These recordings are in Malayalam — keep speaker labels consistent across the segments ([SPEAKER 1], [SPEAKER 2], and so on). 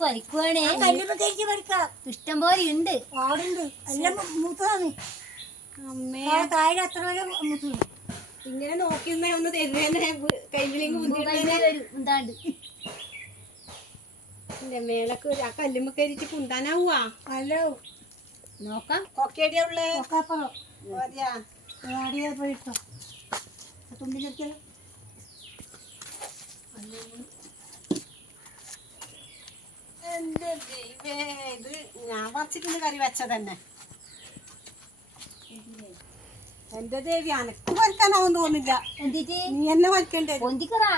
[SPEAKER 1] പരിക്കുവാണേ ഇഷ്ടം പോലെ ഉണ്ട്
[SPEAKER 2] ആടുണ്ട് എല്ലാം മൂത്തതാണ്.
[SPEAKER 3] അമ്മേ.
[SPEAKER 2] ആ താഴെ അത്ര വരെ മൂത്തു
[SPEAKER 3] ഇങ്ങനെ നോക്കി നിന്നേ ഒന്ന് തരുന്നേ
[SPEAKER 1] എന്താണ്ട്
[SPEAKER 3] എന്റെ മേലക്ക് ആ കല്ലുമ്മ കയറിയിട്ട് കുന്താനാവുവാ?
[SPEAKER 2] ഹലോ.
[SPEAKER 1] നോക്കാം.
[SPEAKER 3] കൊക്കേടിയാ ഉള്ളേ?
[SPEAKER 2] പോയിട്ടോ തുമ്പിലെത്തിയാലോ
[SPEAKER 3] എന്റെ ദൈവേ ഇത് ഞാൻ പറിച്ചിട്ടുണ്ട് കറി എന്റെ ദേവി അനക്ക് വരക്കാനാവും തോന്നില്ല നീ എന്നെ വരക്കണ്ടേ
[SPEAKER 1] പൊന്തിക്കറാ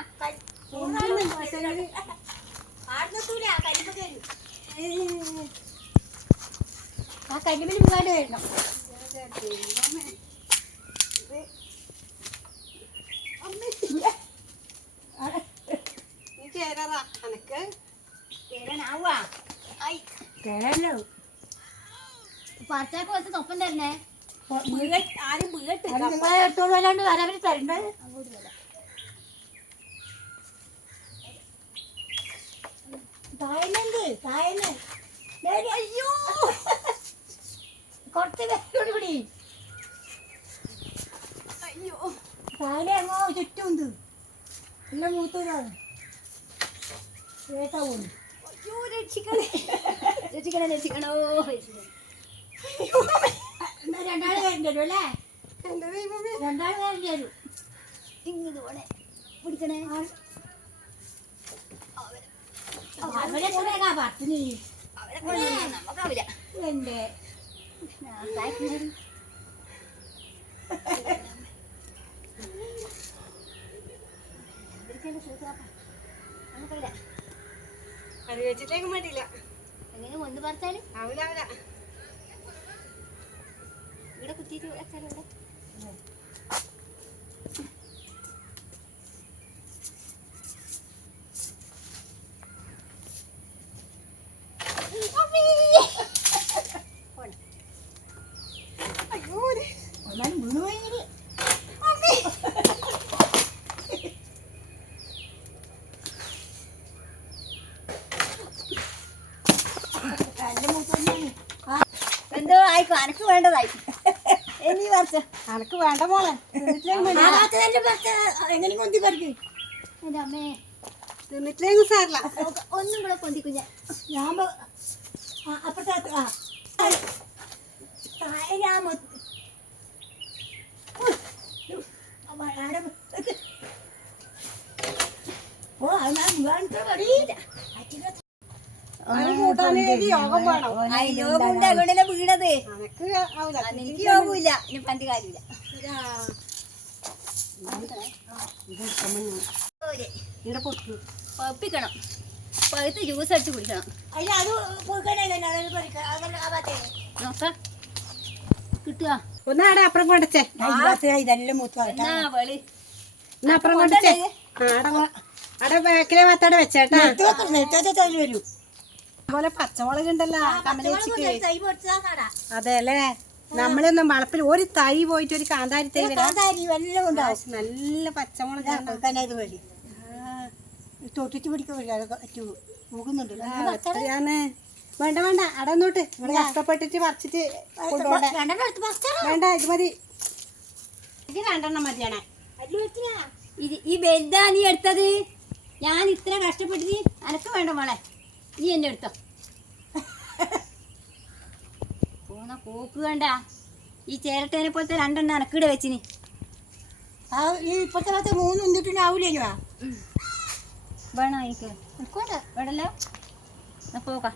[SPEAKER 2] ആ കരിമിന് മുങ്ങാണ്ട് വരണം.
[SPEAKER 3] ചേരാറാ. അനക്ക്
[SPEAKER 1] പറിച്ചാക്ക് വെച്ച് തൊപ്പം തരണേ.
[SPEAKER 3] ആരും വീട്ട്
[SPEAKER 2] അത് നിങ്ങളെ എടുത്തോണ്ട് വരാണ്ട് വരാൻ തരണ്ടേ?
[SPEAKER 1] അങ്ങോട്ട് വരാം.
[SPEAKER 2] തായലുണ്ട് തായൽ അയ്യോ. കുറച്ച് പേരോട് പിടി
[SPEAKER 3] അയ്യോ.
[SPEAKER 2] ചുറ്റുമുണ്ട്. എല്ലാം മൂത്തതാണ് കേട്ടാ പോകുന്നു
[SPEAKER 3] രക്ഷിക്കണേ.
[SPEAKER 1] രക്ഷിക്കണോ
[SPEAKER 2] രണ്ടാൾ കാര്യം തരും അല്ലേ? രണ്ടാൾ കാര്യം തരും.
[SPEAKER 1] ഇങ്ങനെ പോണേ. പിടിക്കണേ.
[SPEAKER 2] അവരെ കൂടെ പത്തിന്
[SPEAKER 1] നമുക്കാവില്ല
[SPEAKER 2] എന്റെ
[SPEAKER 1] തായ്ക്കുന്നേരം
[SPEAKER 3] കറി വെച്ചിട്ടേക്കും വേണ്ടിയില്ല
[SPEAKER 1] എങ്ങനെ ഒന്ന് പറിച്ചാൽ?
[SPEAKER 3] ആവില്ല ആവില്ല
[SPEAKER 1] ഇവിടെ കുത്തിയിട്ട് വെച്ചാലും ഇവിടെ
[SPEAKER 3] അയ്യോ ദേ.
[SPEAKER 2] ഒന്നാലും വീണ് പോയി എന്റെ മൂത്തന്നെയാണ്
[SPEAKER 1] എന്തോ ആയിക്കോ അനക്ക് വേണ്ടതായി ഇനി പറിച്ച
[SPEAKER 3] അനക്ക് വേണ്ട മോളെ.
[SPEAKER 2] എങ്ങനെ കൊന്തി പറിക്കും?
[SPEAKER 1] എന്റെ അമ്മേ.
[SPEAKER 3] തിന്നിട്ടില്ലെങ്കിൽ സാറില്ല
[SPEAKER 1] ഒന്നും കൂടെ പൊന്തിക്കുഞ്ഞ
[SPEAKER 2] ഞാൻ. പ- അപ്പുറത്തെ ആ. ഞാൻ ഓ അത് ഞാൻ വേണ്ട
[SPEAKER 1] യോഗമുണ്ട് അതുകൊണ്ടല്ലേ വീണത്?
[SPEAKER 3] അനക്ക് ആവില്ല
[SPEAKER 1] എനിക്ക് യോഗമില്ല ഇനി കാര്യമില്ല. പപ്പിക്കണം. പഴുത്ത് ജ്യൂസ് അടിച്ച് കുടിക്കണം. നോക്കാം. കിട്ടുക
[SPEAKER 3] ഒന്നാടെ അപ്പുറം കൊണ്ടച്ചേ.
[SPEAKER 2] ഇതെല്ലാം മൂത്ത
[SPEAKER 1] എന്നാ വെളി
[SPEAKER 3] എന്നാ അപ്പുറം കൊണ്ടച്ചേ. അവിടെ ബാക്കിലെ ഭാഗത്തവിടെ വെച്ചേട്ടാ.
[SPEAKER 2] വരൂ.
[SPEAKER 3] അതുപോലെ പച്ചമുളക് ഉണ്ടല്ലോ കമലേച്ചിക്ക് അതെ അല്ലേ? നമ്മളൊന്നും വളപ്പിൽ ഒരു തൈ പോയിട്ട് ഒരു കാന്താരി തൈ നല്ല പച്ചമുളക്
[SPEAKER 2] പോകുന്നുണ്ട്
[SPEAKER 3] എത്രയാന്ന് വേണ്ട വേണ്ട. അവിടെ നോട്ട് നിങ്ങൾ കഷ്ടപ്പെട്ടിട്ട് പറിച്ചിട്ട് കൊണ്ടുപോകണ്ടേ. വേണ്ട ഇത് മതി. ഇത് രണ്ടെണ്ണം മതിയാണേ.
[SPEAKER 1] ഈ ബെൽദാനി നീ എടുത്തത്. ഞാൻ ഇത്ര കഷ്ടപ്പെട്ടിട്ട് അനക്ക് വേണ്ട മോളെ. നീ എന്നെ എടുത്തോ. പോന്ന പോക്ക് വേണ്ട. ഈ ചേരട്ടേനെ പോലത്തെ രണ്ടെണ്ണം അനക്കിടെ വെച്ചിന്.
[SPEAKER 2] ആ ഈ ഇപ്പത്തെ ഭാഗത്ത് മൂന്ന് നിന്നിട്ടുണ്ട് ആവൂലേനോ
[SPEAKER 1] വേണോ എനിക്ക്? വേണല്ലോ? പോകാം.